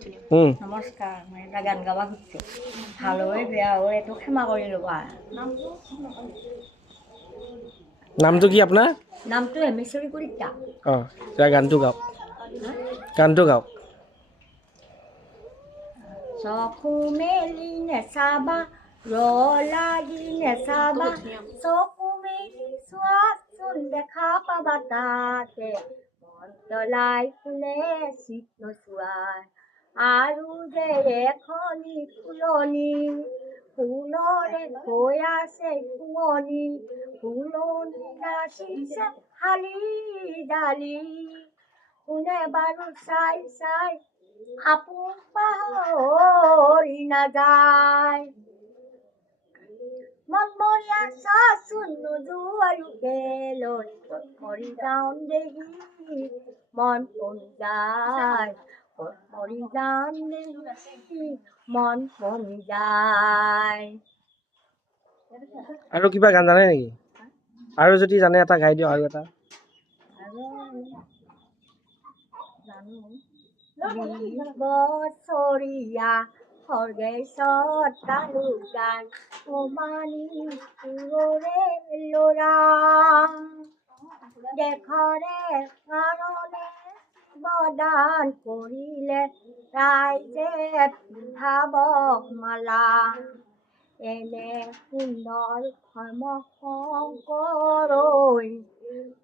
নমস্কাৰ মই এটা গান গাব খুজিছোঁ ভাল হৈ বেয়া হৈ এইটো ক্ষমা কৰি ল'বা নামটো কি আপোনাৰ নামটো হেমেশ্বৰী কলিতা অঁ গানটো গাওক গানটো গাওক চকু মেলি নেচাবা লাগি নেচাবা চকু মেলি চোৱাচোন দেখা পাবা তাতে মন জ্বলাই কোনে চিত নচোৱাই আৰু যে এখনি ফুলনি ফুলৰে হৈ আছে কুঁৱলী ফুলনি নাচিছে শালি ডালি কোনে বাৰু চাই চাই আপোন পাহৰি নাযায় মন মৰিয়া চাচোন নোযোৱালোকে লৈ মৰি যাওঁ দেহি মন পৰি যায় মৰি যাওঁ দেহি মন পৰি যায় আৰু কিবা গান জানে নেকি আৰু যদি জানে এটা গাই দিয়ক আৰু এটা বছৰীয়া সৰ্গেশ্বত তালু গান কমানি সুৰৰে ল'ৰা দেশৰে কাৰণে বদান কৰিলে ৰাইজে পিন্ধাব মালা এনে সুন্দৰ ধৰ্ম শংকৰৈ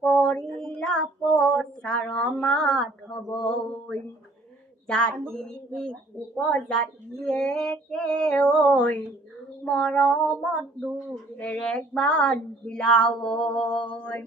কৰিলা প্ৰচাৰ মাধৱৈ জাতি উপজাতিয়ে কেঐ মৰমত দুখেৰে বান্ধিলা ঐ